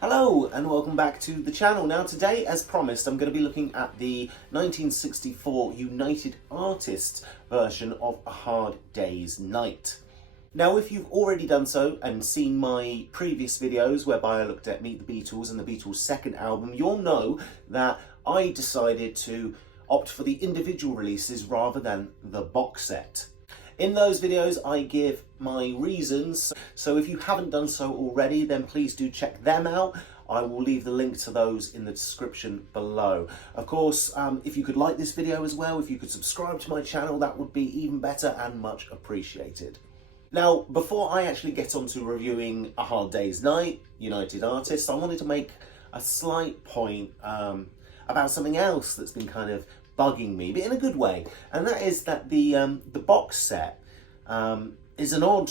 Hello and welcome back to the channel. Now today, as promised, I'm going to be looking at the 1964 United Artists version of A Hard Day's Night. Now if you've already done so and seen my previous videos whereby I looked at Meet the Beatles and the Beatles' second album, you'll know that I decided to opt for the individual releases rather than the box set. In those videos, I give my reasons, so if you haven't done so already, then please do check them out. I will leave the link to those in the description below. Of course, if you could like this video as well, if you could subscribe to my channel, that would be even better and much appreciated. Now, before I actually get on to reviewing A Hard Day's Night, United Artists, I wanted to make a slight point about something else that's been kind of bugging me, but in a good way, and that is that the box set is an odd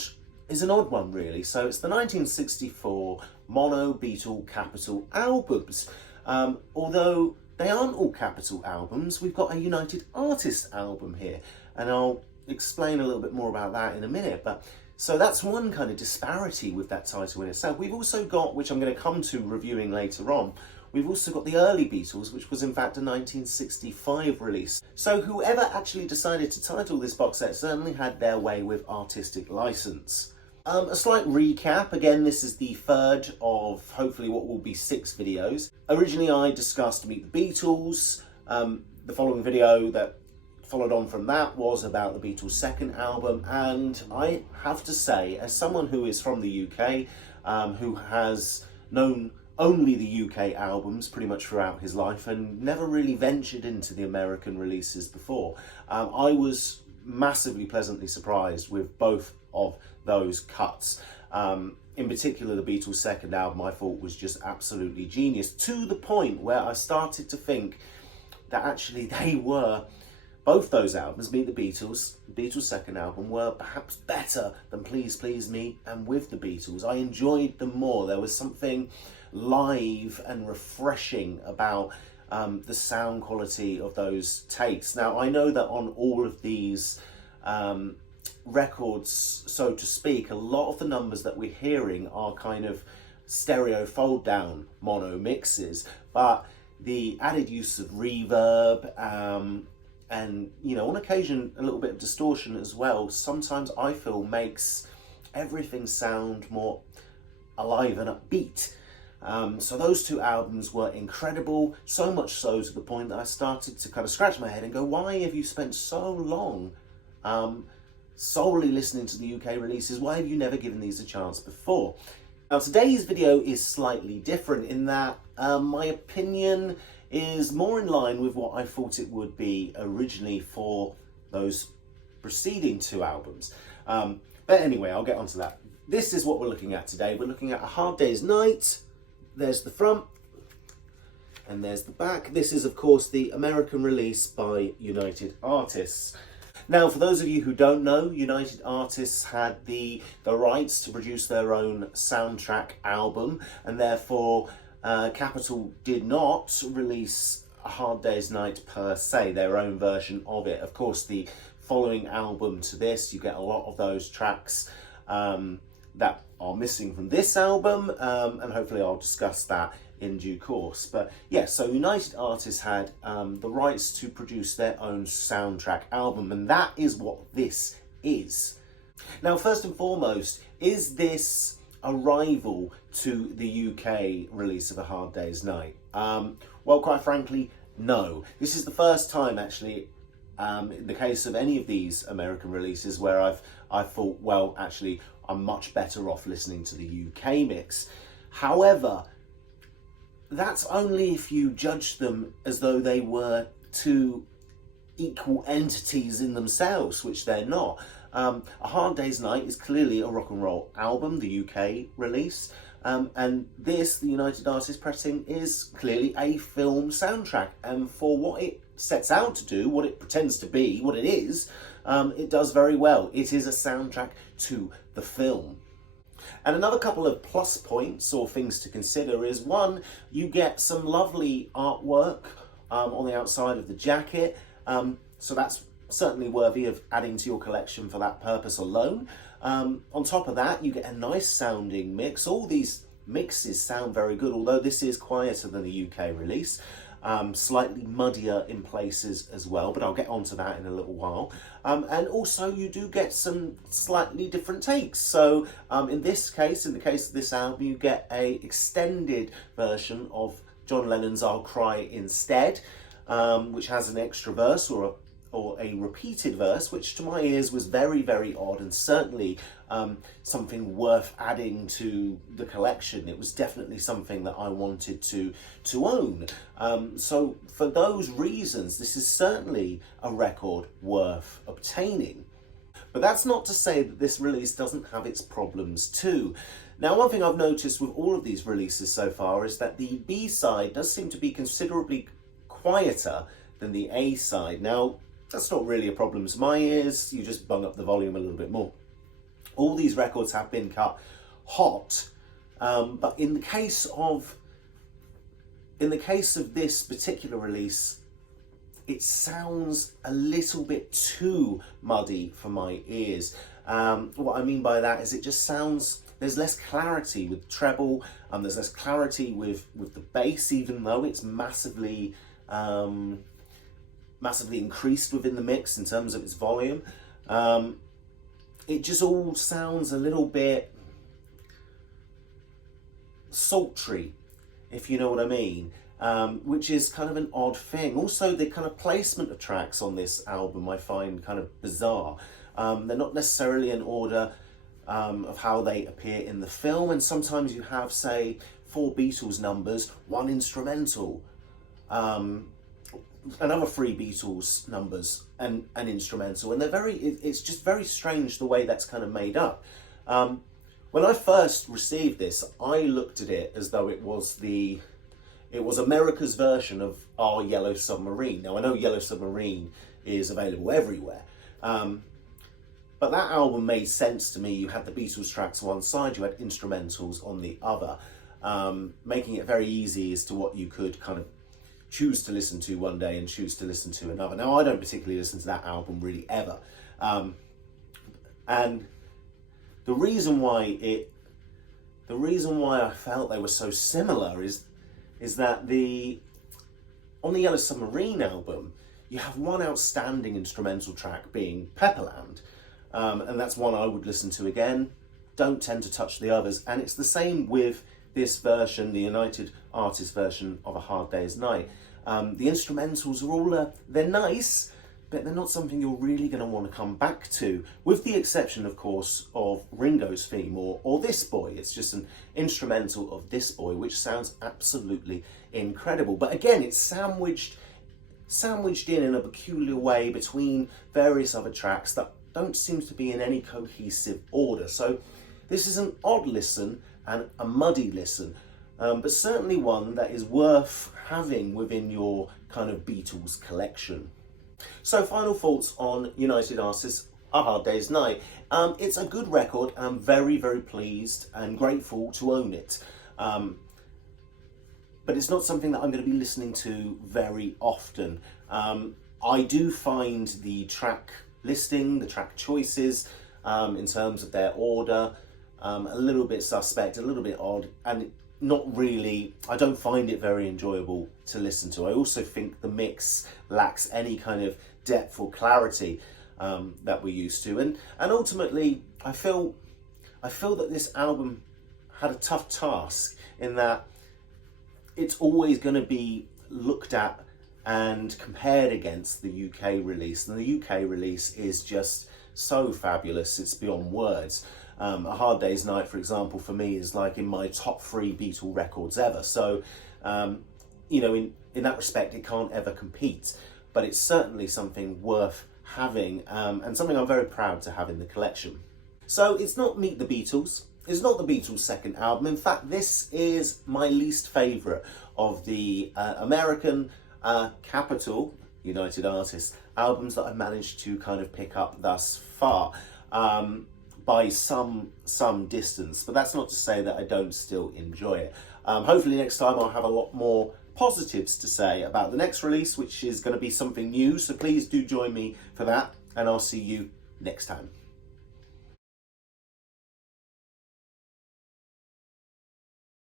one, really. So it's the 1964 mono Beatle Capitol albums. Although they aren't all Capitol albums, we've got a United Artists album here, and I'll explain a little bit more about that in a minute. But so that's one kind of disparity with that title in itself. We've also got, which I'm going to come to reviewing later on, we've also got the early Beatles, which was in fact a 1965 release. So whoever actually decided to title this box set certainly had their way with artistic license. A slight recap, again this is the third of hopefully what will be 6 videos. Originally I discussed Meet the Beatles. The following video that followed on from that was about the Beatles' second album, and I have to say, as someone who is from the UK, who has known only the UK albums pretty much throughout his life and never really ventured into the American releases before, I was massively pleasantly surprised with both of those cuts. In particular, the Beatles' second album I thought was just absolutely genius, to the point where I started to think that actually they were, both those albums, Meet the Beatles' second album, were perhaps better than Please Please Me and With the Beatles. I enjoyed them more. There was something live and refreshing about the sound quality of those takes. Now, I know that on all of these records, so to speak, a lot of the numbers that we're hearing are kind of stereo fold down mono mixes, but the added use of reverb and, you know, on occasion a little bit of distortion as well, sometimes I feel makes everything sound more alive and upbeat. So those two albums were incredible, so much so to the point that I started to kind of scratch my head and go, why have you spent so long solely listening to the UK releases? Why have you never given these a chance before? Now today's video is slightly different in that my opinion is more in line with what I thought it would be originally for those preceding 2 albums. But anyway, I'll get onto that. This is what we're looking at today. We're looking at A Hard Day's Night. There's the front and there's the back. This is of course the American release by United Artists. Now, for those of you who don't know, United Artists had the rights to produce their own soundtrack album, and therefore Capitol did not release A Hard Day's Night per se, their own version of it. Of course, the following album to this, you get a lot of those tracks that are missing from this album, and hopefully I'll discuss that in due course. But yeah, so United Artists had the rights to produce their own soundtrack album, and that is what this is. Now, first and foremost, is this a rival to the UK release of A Hard Day's Night? Well, quite frankly, no. This is the first time, actually, in the case of any of these American releases, where I've thought, well, actually, I'm much better off listening to the UK mix. However, that's only if you judge them as though they were 2 equal entities in themselves, which they're not. A Hard Day's Night is clearly a rock and roll album, the UK release, and this, the United Artists pressing, is clearly a film soundtrack, and for what it sets out to do, what it pretends to be, what it is, it does very well. It is a soundtrack to the film. And another couple of plus points or things to consider is, one, you get some lovely artwork on the outside of the jacket, so that's certainly worthy of adding to your collection for that purpose alone. On top of that, you get a nice sounding mix. All these mixes sound very good, although this is quieter than the UK release. Slightly muddier in places as well, but I'll get onto that in a little while. And also you do get some slightly different takes. So in this case, in the case of this album, you get a extended version of John Lennon's I'll Cry Instead, which has an extra verse or a repeated verse, which to my ears was very, very odd, and certainly something worth adding to the collection. It was definitely something that I wanted to own. So for those reasons, this is certainly a record worth obtaining. But that's not to say that this release doesn't have its problems too. Now, one thing I've noticed with all of these releases so far is that the B-side does seem to be considerably quieter than the A-side. Now, that's not really a problem to my ears. You just bung up the volume a little bit more. All these records have been cut hot, but in the case of this particular release, it sounds a little bit too muddy for my ears. What I mean by that is it just sounds, there's less clarity with treble, there's less clarity with the bass, even though it's massively increased within the mix in terms of its volume. It just all sounds a little bit sultry, if you know what I mean, which is kind of an odd thing. Also, the kind of placement of tracks on this album I find kind of bizarre. They're not necessarily in order of how they appear in the film, and sometimes you have, say, 4 Beatles numbers, 1 instrumental, another 3 Beatles numbers and an instrumental, and it's just very strange the way that's kind of made up. When I first received this, I looked at it as though it was America's version of Our Yellow Submarine. Now, I know Yellow Submarine is available everywhere, but that album made sense to me. You had the Beatles tracks on one side, you had instrumentals on the other, making it very easy as to what you could kind of choose to listen to one day and choose to listen to another. Now, I don't particularly listen to that album really ever, and the reason why I felt they were so similar is that on the Yellow Submarine album, you have one outstanding instrumental track being Pepperland, and that's one I would listen to again. Don't tend to touch the others, and it's the same with this version, the United Artists version of A Hard Day's Night. The instrumentals are all, they're nice, but they're not something you're really going to want to come back to, with the exception, of course, of Ringo's theme or This Boy. It's just an instrumental of This Boy, which sounds absolutely incredible. But again, it's sandwiched in a peculiar way between various other tracks that don't seem to be in any cohesive order. So this is an odd listen and a muddy listen, but certainly one that is worth having within your kind of Beatles collection. So, final thoughts on United Artists, A Hard Day's Night. It's a good record, and I'm very, very pleased and grateful to own it. But it's not something that I'm going to be listening to very often. I do find the track listing, the track choices, in terms of their order, a little bit suspect, a little bit odd, and not really, I don't find it very enjoyable to listen to. I also think the mix lacks any kind of depth or clarity that we're used to, and ultimately I feel that this album had a tough task in that it's always going to be looked at and compared against the UK release, and the UK release is just so fabulous, it's beyond words. A Hard Day's Night, for example, for me is like in my top 3 Beatle records ever. So, in that respect, it can't ever compete. But it's certainly something worth having, and something I'm very proud to have in the collection. So it's not Meet the Beatles. It's not the Beatles' second album. In fact, this is my least favourite of the American capital United Artists albums that I've managed to kind of pick up thus far. By some distance, but that's not to say that I don't still enjoy it. Hopefully next time I'll have a lot more positives to say about the next release, which is going to be something new, so please do join me for that, and I'll see you next time.